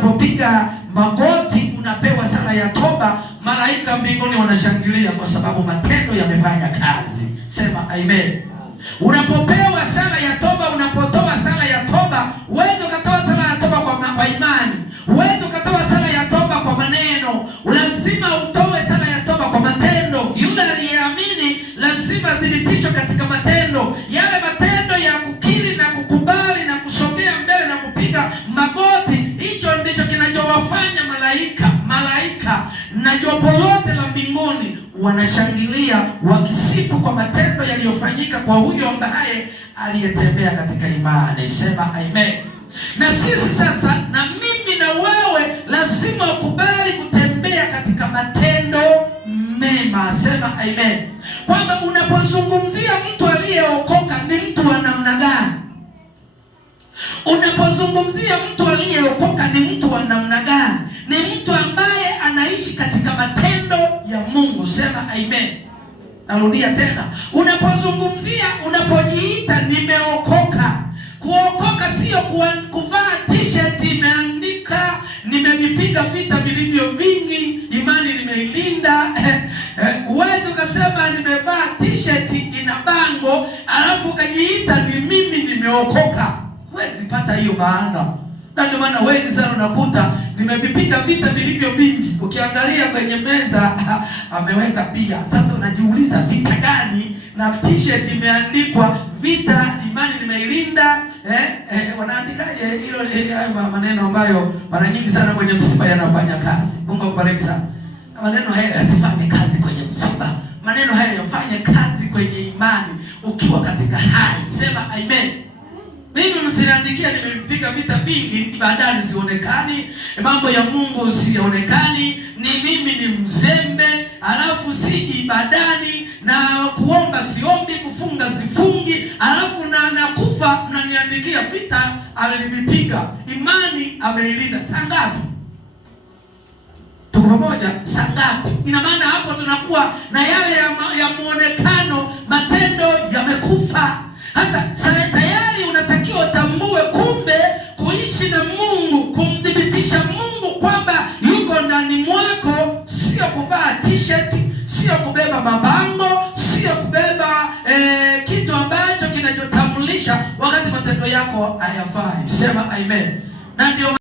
unapopiga magoti unapewa sala ya toba, malaika mbinguni wanashangilia kwa sababu matendo yamefanya kazi. Sema amen. Unapopewa sala ya toba, unapotoa sala ya toba, uweze ukatoa sala ya toba kwa imani, uweze ukatoa sala ya toba kwa maneno, lazima utoe sala ya toba kwa matendo. Yule aliyeamini lazima athibitishwe katika matendo, yale matendo ya kukiri na kukubali na kusogea mbele na kupiga magoti. Hicho ndicho kinachowafanya malaika na jopo lote la mbinguni wanashangilia wakisifu kwa matendo yaliyofanyika kwa huyo ambaye aliyetembea katika imani. Sema amen. Na sisi sasa, na mimi na wewe, lazima ukubali kutembea katika matendo mema. Sema amen. Kwamba unapozungumzia mtu aliyeokoka ni mtu wa namna gani? Unapozungumzia mtu aliyeokoka ni mtu wa namna gani? Ni mtu ambaye anaishi katika matendo ya Mungu. Sema amen. Narudia tena. Unapojiita nimeokoka. Kuokoka sio kuvaa t-shirt imeandika nimevipiga vita vilivyo vingi, imani nimeilinda. Uweze ukasema nimevaa t-shirt ina bango alafu ukajiita ni mimi nimeokoka. Huwezi pata hiyo maana. Na ndio maana wengi sana unakuta nimevipiga vita vilivyo vingi. Ukiangalia kwenye meza ameweka pia. Sasa unajiuliza vita gani? Na t-shirt imeandikwa vita imani nimeilinda. Wanaandikaje hilo maneno ambayo mara nyingi sana kwenye msiba yanafanya kazi. Mungu akubariki sana. Maneno haya yasifanye kazi kwenye msiba. Maneno haya yafanye kazi kwenye imani ukiwa katika hai. Sema amen. Mimi msiniandikia nimepiga vita vingi, ibadani sionekani, mambo ya Mungu sionekani, ni mimi ni mzembe, alafu siji ibadani, na kuomba siombi, kufunga sifungi, alafu na nakufa mnaniandikia vita alinipiga, imani ameilinda. Saa ngapi? Tuko pamoja? Saa ngapi? Ina maana hapo tunakuwa na yale ya muonekano, matendo yamekufa. Sasa tayari unatakiwa utambue kumbe kuishi na Mungu, kumdhibitisha Mungu kwamba yuko ndani mwako, sio kuvaa t-shirt, sio kubeba mabango, sio kubeba kitu ambacho kinachotambulisha wakati matendo yako hayafai. Sema amen. Na ndio